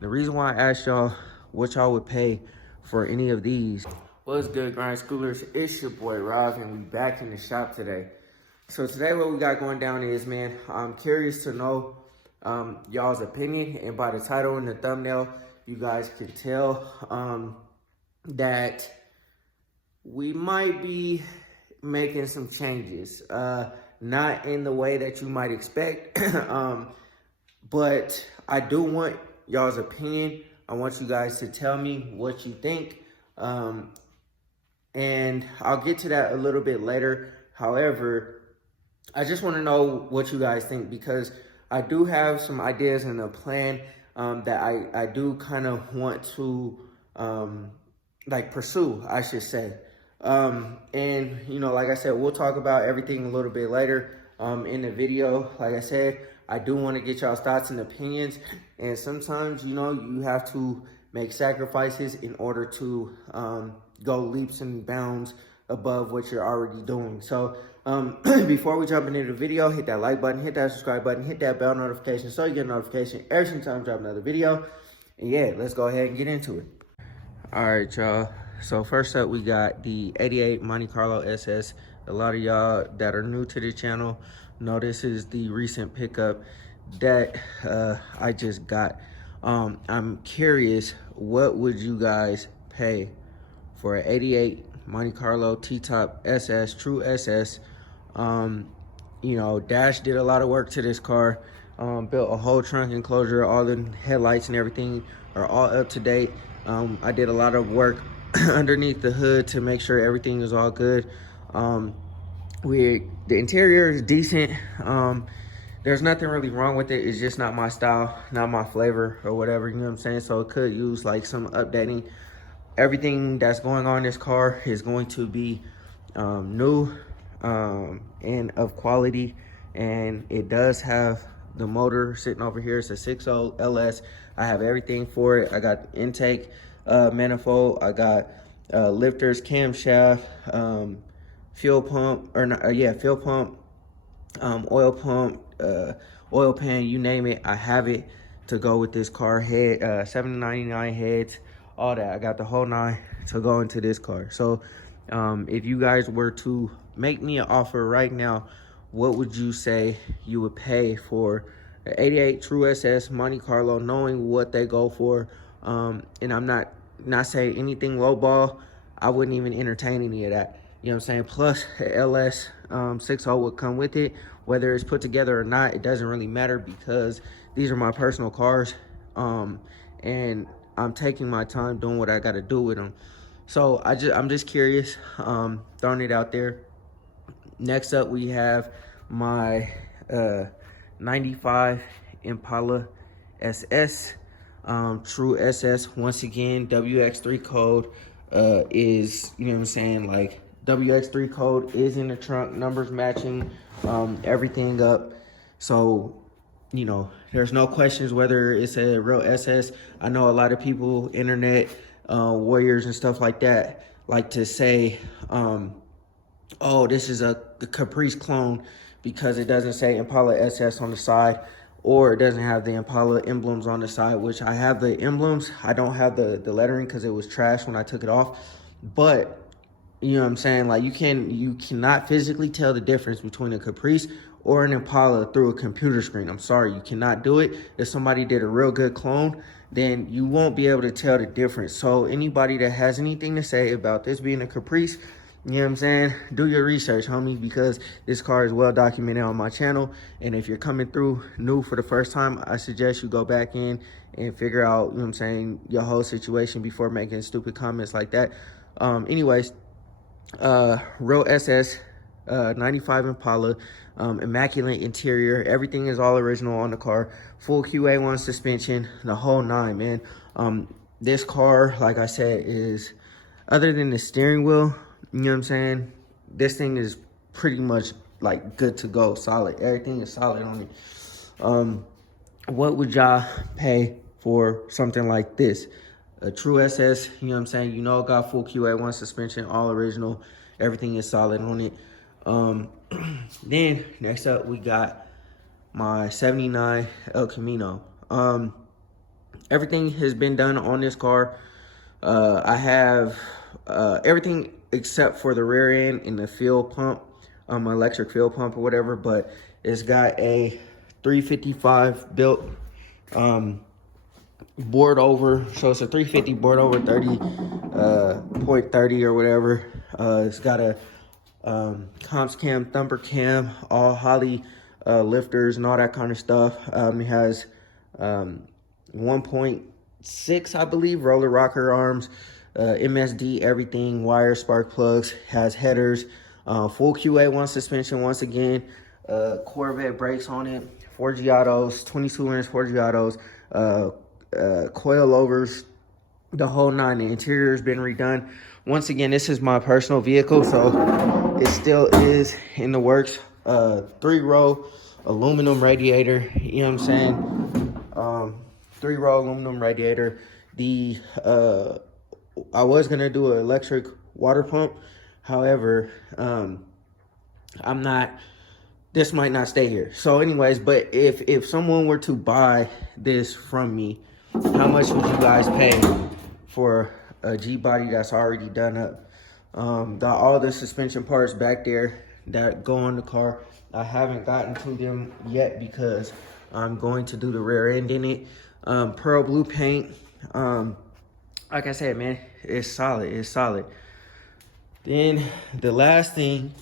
The reason why I asked y'all what y'all would pay for any of these. What's good, grind schoolers? It's your boy Rob, and we back in the shop today. So today what we got going down is, man, I'm curious to know y'all's opinion, and by the title and the thumbnail, you guys can tell that we might be making some changes. Not in the way that you might expect, but I do want y'all's opinion. I want you guys to tell me what you think. And I'll get to that a little bit later. However, I just want to know what you guys think, because I do have some ideas and a plan that I do kind of want to like pursue, I should say. And you know, like I said, we'll talk about everything a little bit later in the video. Like I said, I do want to get y'all's thoughts and opinions, and sometimes, you know, you have to make sacrifices in order to go leaps and bounds above what you're already doing. So before we jump into the video, hit that like button, hit that subscribe button, hit that bell notification so you get a notification every single time I drop another video. And yeah, let's go ahead and get into it. All right, y'all. So first up, we got the 88 Monte Carlo SS. A lot of y'all that are new to the channel know this is the recent pickup that I just got. I'm curious, what would you guys pay for an 88 Monte Carlo T-Top SS, true SS? You know, Dash did a lot of work to this car, built a whole trunk enclosure, all the headlights and everything are all up to date. I did a lot of work underneath the hood to make sure everything is all good. The interior is decent. There's nothing really wrong with it. It's just not my style, not my flavor or whatever, you know what I'm saying? So it could use like some updating. Everything that's going on in this car is going to be new and of quality. And it does have the motor sitting over here. It's a 6.0 LS. I have everything for it. I got intake manifold. I got lifters, camshaft, fuel pump, or not, fuel pump, oil pump, oil pan, you name it, I have it to go with this car. Head, 799 heads, all that. I got the whole nine to go into this car. So if you guys were to make me an offer right now, what would you say you would pay for an 88 true SS Monte Carlo, knowing what they go for? And I'm not saying anything low ball. I wouldn't even entertain any of that. You know what I'm saying? Plus, LS 6.0 would come with it. Whether it's put together or not, it doesn't really matter, because these are my personal cars. And I'm taking my time doing what I got to do with them. So I'm just curious, throwing it out there. Next up, we have my 95 Impala SS. True SS. Once again, WX3 code is, you know what I'm saying, like WX3 code is in the trunk, numbers matching, everything up. So, you know, there's no questions whether it's a real SS. I know a lot of people, internet warriors and stuff like that, like to say, oh, this is a Caprice clone because it doesn't say Impala SS on the side, or it doesn't have the Impala emblems on the side, which I have the emblems. I don't have the lettering because it was trash when I took it off. But you know what I'm saying? Like, you cannot physically tell the difference between a Caprice or an Impala through a computer screen. I'm sorry, you cannot do it. If somebody did a real good clone, then you won't be able to tell the difference. So anybody that has anything to say about this being a Caprice, you know what I'm saying, do your research, homie, because this car is well documented on my channel. And if you're coming through new for the first time, I suggest you go back in and figure out, you know what I'm saying, your whole situation before making stupid comments like that. Anyways, real SS, 95 Impala, immaculate interior. Everything is all original on the car. Full QA1 suspension, the whole nine, man. This car, like I said, is, other than the steering wheel, you know what I'm saying, this thing is pretty much like good to go, solid. Everything is solid on it. What would y'all pay for something like this? A true SS, you know what I'm saying, you know, it got full QA1 suspension, all original, everything is solid on it. Then next up we got my 79 El Camino. everything has been done on this car. I have everything except for the rear end and the fuel pump, electric fuel pump or whatever, but it's got a 355 built board over, so it's a 350 board over 30.30 or whatever. It's got a comps cam, thumper cam, all Holly lifters and all that kind of stuff. It has 1.6, I believe, roller rocker arms, MSD, everything, wire, spark plugs, has headers, full QA1 suspension once again, Corvette brakes on it, 4G autos, 22-inch 4G autos, coilovers, the whole nine. The interior has been redone. Once again, this is my personal vehicle, so it still is in the works. 3-row aluminum radiator, you know what I'm saying? 3-row aluminum radiator. The I was gonna do an electric water pump, however, I'm not. This might not stay here. So, anyways, but if someone were to buy this from me, how much would you guys pay for a Gbody that's already done up? Got all the suspension parts back there that go on the car. I haven't gotten to them yet because I'm going to do the rear end in it. Pearl blue paint. Like I said, man, it's solid. It's solid. Then the last thing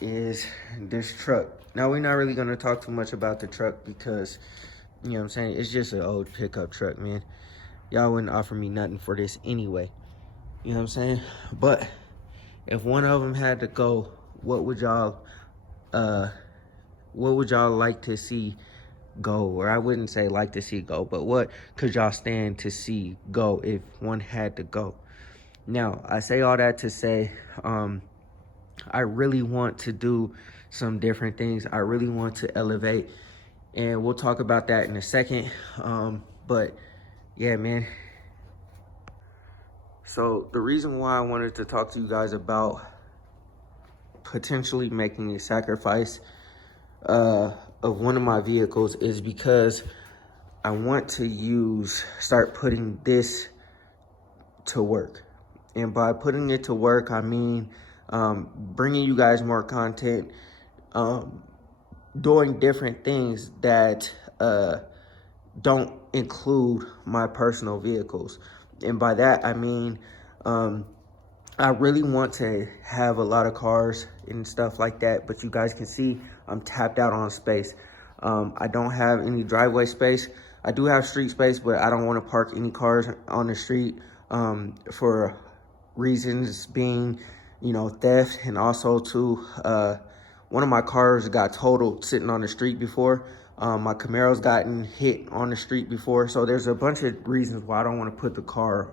is this truck. Now, we're not really going to talk too much about the truck because, you know what I'm saying, it's just an old pickup truck, man. Y'all wouldn't offer me nothing for this anyway. You know what I'm saying? But if one of them had to go, what would y'all like to see go? Or I wouldn't say like to see go, but what could y'all stand to see go if one had to go? Now, I say all that to say, I really want to do some different things. I really want to elevate, and we'll talk about that in a second. But yeah, man. So the reason why I wanted to talk to you guys about potentially making a sacrifice of one of my vehicles is because I want to start putting this to work. And by putting it to work, I mean bringing you guys more content, doing different things that don't include my personal vehicles. And by that, I mean, I really want to have a lot of cars and stuff like that, but you guys can see I'm tapped out on space. I don't have any driveway space. I do have street space, but I don't want to park any cars on the street for reasons being, you know, theft, and also too, one of my cars got totaled sitting on the street before. My Camaro's gotten hit on the street before. So there's a bunch of reasons why I don't want to put a car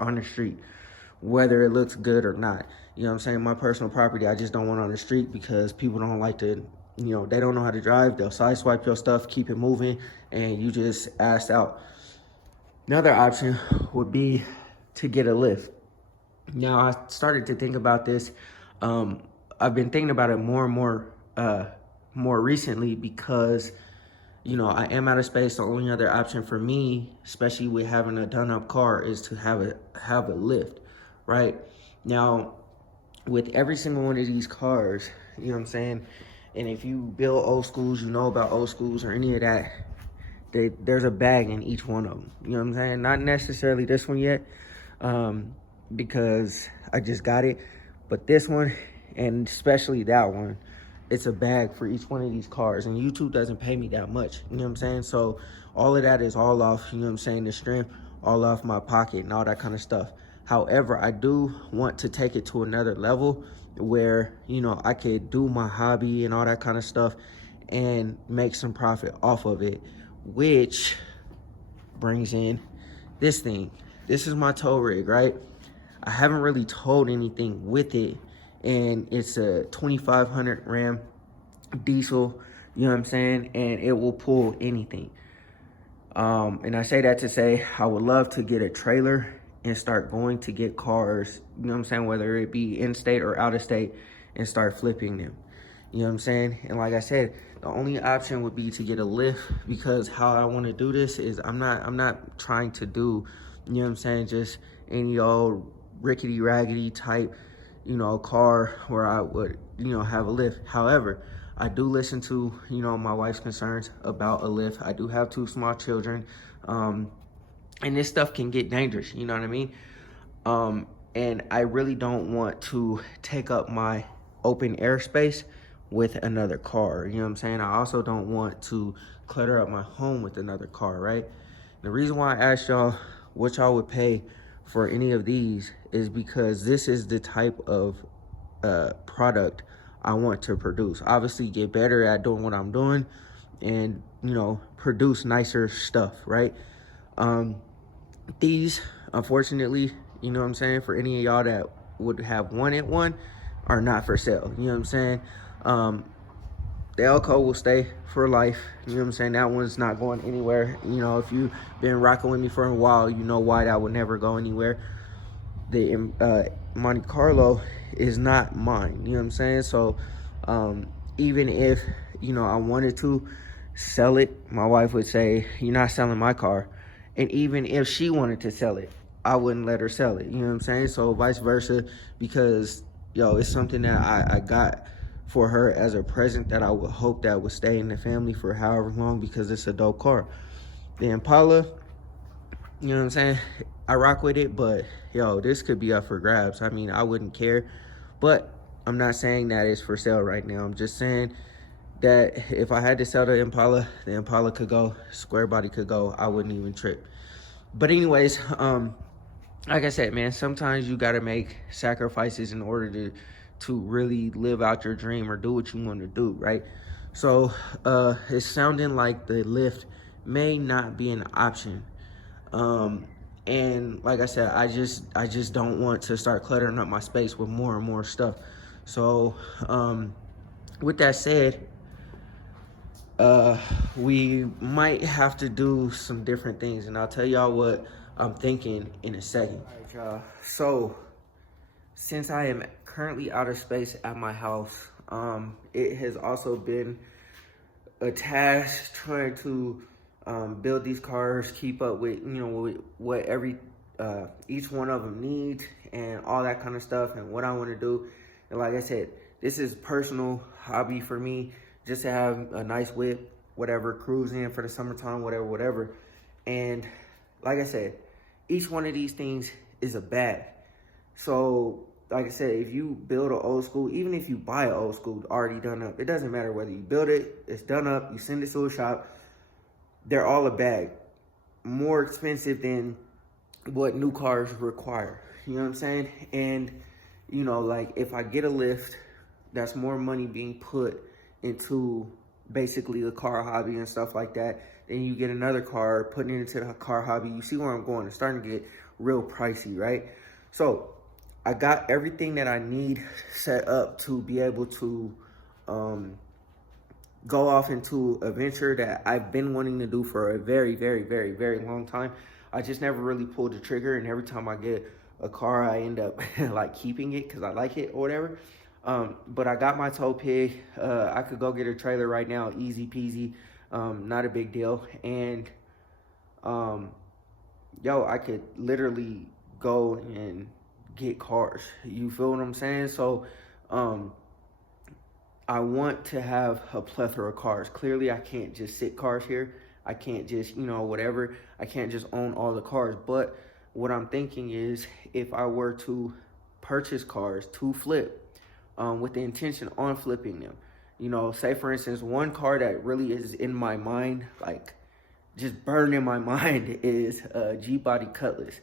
on the street, whether it looks good or not. You know what I'm saying? My personal property, I just don't want on the street because people don't like to, you know, they don't know how to drive. They'll sideswipe your stuff, keep it moving, and you just assed out. Another option would be to get a lift. Now, I started to think about this. I've been thinking about it more and more recently because, you know, I am out of space. The only other option for me, especially with having a done-up car, is to have a lift, right? Now, with every single one of these cars, you know what I'm saying? And if you build old schools, you know about old schools or any of that, there's a bag in each one of them. You know what I'm saying? Not necessarily this one yet, because I just got it. But this one, and especially that one, it's a bag for each one of these cars. And YouTube doesn't pay me that much, you know what I'm saying? So all of that is all off, you know what I'm saying, the strength, all off my pocket and all that kind of stuff. However, I do want to take it to another level where, you know, I could do my hobby and all that kind of stuff and make some profit off of it, which brings in this thing. This is my tow rig, right? I haven't really towed anything with it, and it's a 2500 Ram diesel, you know what I'm saying? And it will pull anything. And I say that to say I would love to get a trailer and start going to get cars, you know what I'm saying, whether it be in state or out of state, and start flipping them. You know what I'm saying? And like I said, the only option would be to get a lift, because how I want to do this is I'm not trying to do, you know what I'm saying, just any old rickety raggedy type, you know, car where I would, you know, have a lift. However, I do listen to, you know, my wife's concerns about a lift. I do have 2 small children, and this stuff can get dangerous, you know what I mean? And I really don't want to take up my open airspace with another car. You know what I'm saying? I also don't want to clutter up my home with another car, right? The reason why I asked y'all what y'all would pay for any of these is because this is the type of product I want to produce. Obviously, get better at doing what I'm doing and, you know, produce nicer stuff, right? These, unfortunately, you know what I'm saying, for any of y'all that would have wanted one, are not for sale. You know what I'm saying? The Elko will stay for life. You know what I'm saying? That one's not going anywhere. You know, if you've been rocking with me for a while, you know why that would never go anywhere. The Monte Carlo is not mine. You know what I'm saying? So even if, you know, I wanted to sell it, my wife would say, "You're not selling my car." And even if she wanted to sell it, I wouldn't let her sell it. You know what I'm saying? So vice versa, because, yo, it's something that I got for her as a present that I would hope that would stay in the family for however long, because it's a dope car. The Impala, you know what I'm saying, I rock with it, but yo, this could be up for grabs. I mean, I wouldn't care, but I'm not saying that it's for sale right now. I'm just saying that if I had to sell the Impala could go, square body could go. I wouldn't even trip. But anyways, like I said, man, sometimes you gotta make sacrifices in order to really live out your dream or do what you want to do, right? So it's sounding like the lift may not be an option. And like I said, I just don't want to start cluttering up my space with more and more stuff. So with that said, we might have to do some different things, and I'll tell y'all what I'm thinking in a second. All right, y'all. So since I am currently out of space at my house, it has also been a task trying to build these cars, keep up with, you know, with what each one of them needs and all that kind of stuff, and what I want to do. And like I said, this is personal hobby for me, just to have a nice whip, whatever, cruise in for the summertime, whatever. And like I said, each one of these things is a bag. So like I said, if you build an old school, even if you buy an old school already done up, it doesn't matter whether you build it, it's done up, you send it to a shop, they're all a bag. More expensive than what new cars require. You know what I'm saying? And, you know, like if I get a lift, that's more money being put into basically the car hobby and stuff like that. Then you get another car, putting it into the car hobby. You see where I'm going. It's starting to get real pricey, right? So I got everything that I need set up to be able to go off into a venture that I've been wanting to do for a very, very, very, very long time. I just never really pulled the trigger, and every time I get a car, I end up like keeping it because I like it or whatever. But I got my tow pig. I could go get a trailer right now, easy peasy, not a big deal. And yo, I could literally go and get cars. You feel what I'm saying? So I want to have a plethora of cars. Clearly, I can't just sit cars here. I can't just, you know, whatever. I can't just own all the cars. But what I'm thinking is, if I were to purchase cars to flip, with the intention on flipping them, you know, say for instance, one car that really is in my mind, like just burned in my mind, is a Gbody Cutlass.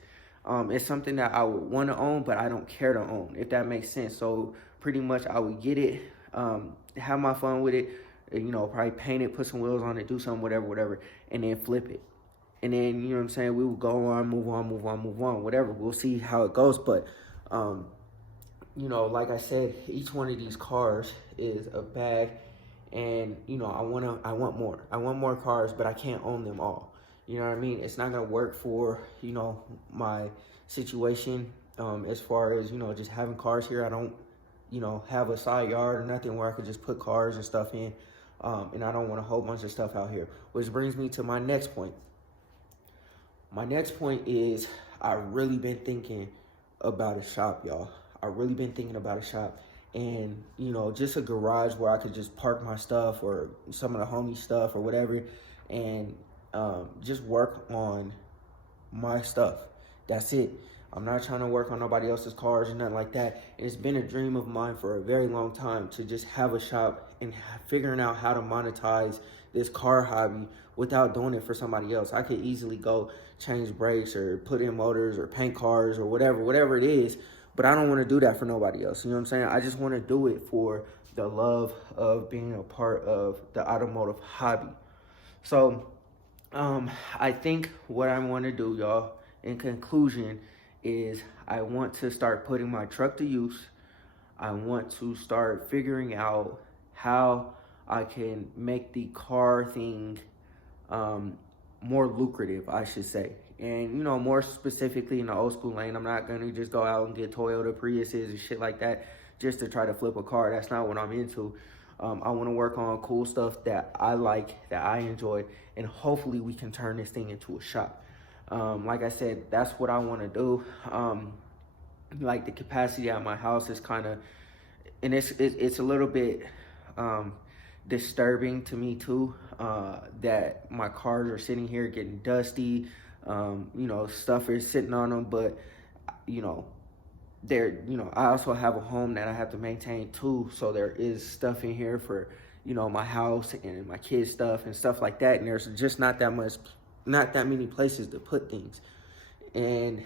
It's something that I would want to own, but I don't care to own, if that makes sense. So pretty much I would get it, have my fun with it, you know, probably paint it, put some wheels on it, do something, whatever, and then flip it. And then, you know what I'm saying, we will go on, move on, whatever. We'll see how it goes. But, you know, like I said, each one of these cars is a bag. And, you know, I want more. I want more cars, but I can't own them all. You know what I mean? It's not going to work for, you know, my situation, as far as, you know, just having cars here. I don't have a side yard or nothing where I could just put cars and stuff in. And I don't want a whole bunch of stuff out here. Which brings me to my next point. My next point is I really been thinking about a shop, y'all. I really been thinking about a shop. And, just a garage where I could just park my stuff or some of the homie stuff or whatever, and just work on my stuff. That's it. I'm not trying to work on nobody else's cars or nothing like that. It's been a dream of mine for a very long time to just have a shop and figuring out how to monetize this car hobby without doing it for somebody else. I could easily go change brakes or put in motors or paint cars or whatever it is, but I don't want to do that for nobody else. You know what I'm saying? I just want to do it for the love of being a part of the automotive hobby. So I think what I want to do, y'all, in conclusion, is I want to start putting my truck to use. I want to start figuring out how I can make the car thing more lucrative, I should say. And, more specifically in the old school lane, I'm not going to just go out and get Toyota Priuses and shit like that just to try to flip a car. That's not what I'm into. I want to work on cool stuff that I like, that I enjoy, and hopefully we can turn this thing into a shop. Like I said, that's what I want to do. Like the capacity at my house is kind of, and it's a little bit disturbing to me too, that my cars are sitting here getting dusty. Stuff is sitting on them, but I also have a home that I have to maintain too, so there is stuff in here for my house and my kids' stuff and stuff like that, and there's just not that many places to put things. And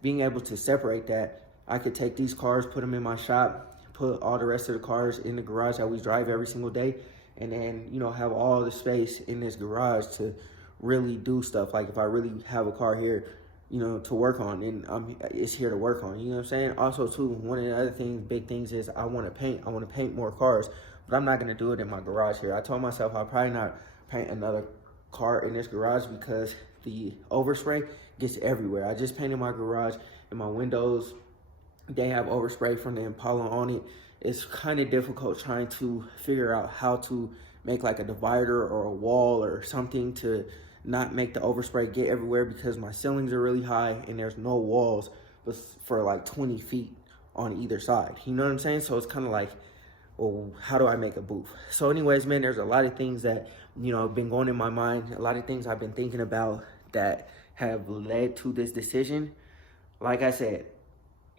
being able to separate that, I could take these cars, put them in my shop, put all the rest of the cars in the garage that we drive every single day, and then have all the space in this garage to really do stuff. Like if I really have a car here to work on, and it's here to work on, you know what I'm saying? Also too, one of the other big things is I want to paint more cars, but I'm not going to do it in my garage here. I told myself I'll probably not paint another car in this garage because the overspray gets everywhere. I just painted my garage and my windows, they have overspray from the Impala on it. It's kind of difficult trying to figure out how to make like a divider or a wall or something to not make the overspray get everywhere, because my ceilings are really high and there's no walls for like 20 feet on either side. You know what I'm saying? So it's kind of like, well, how do I make a booth? So anyways, man, there's a lot of things that, have been going in my mind, a lot of things I've been thinking about that have led to this decision. Like I said,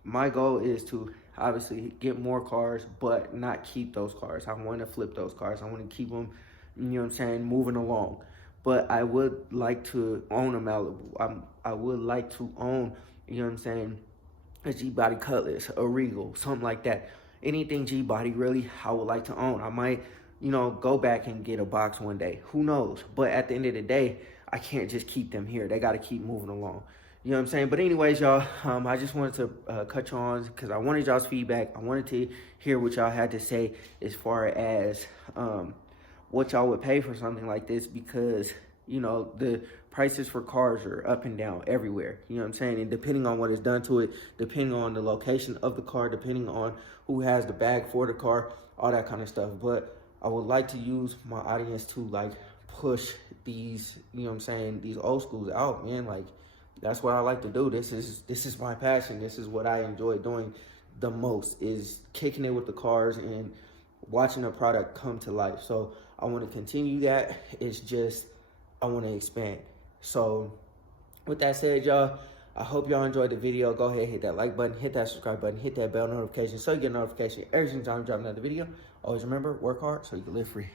my goal is to obviously get more cars, but not keep those cars. I want to flip those cars. I want to keep them, moving along. But I would like to own a Malibu. I would like to own, a Gbody Cutlass, a Regal, something like that. Anything Gbody, really, I would like to own. I might, go back and get a box one day. Who knows? But at the end of the day, I can't just keep them here. They got to keep moving along. You know what I'm saying? But anyways, y'all, I just wanted to cut you on because I wanted y'all's feedback. I wanted to hear what y'all had to say as far as what y'all would pay for something like this, because, the prices for cars are up and down everywhere. You know what I'm saying? And depending on what is done to it, depending on the location of the car, depending on who has the bag for the car, all that kind of stuff. But I would like to use my audience to like push these, these old schools out, man. Like, that's what I like to do. This is my passion. This is what I enjoy doing the most, is kicking it with the cars and watching a product come to life. So I want to continue that. It's just, I want to expand. So with that said, y'all, I hope y'all enjoyed the video. Go ahead, hit that like button, hit that subscribe button, hit that bell notification so you get a notification every single time I drop another video. Always remember, work hard so you can live free.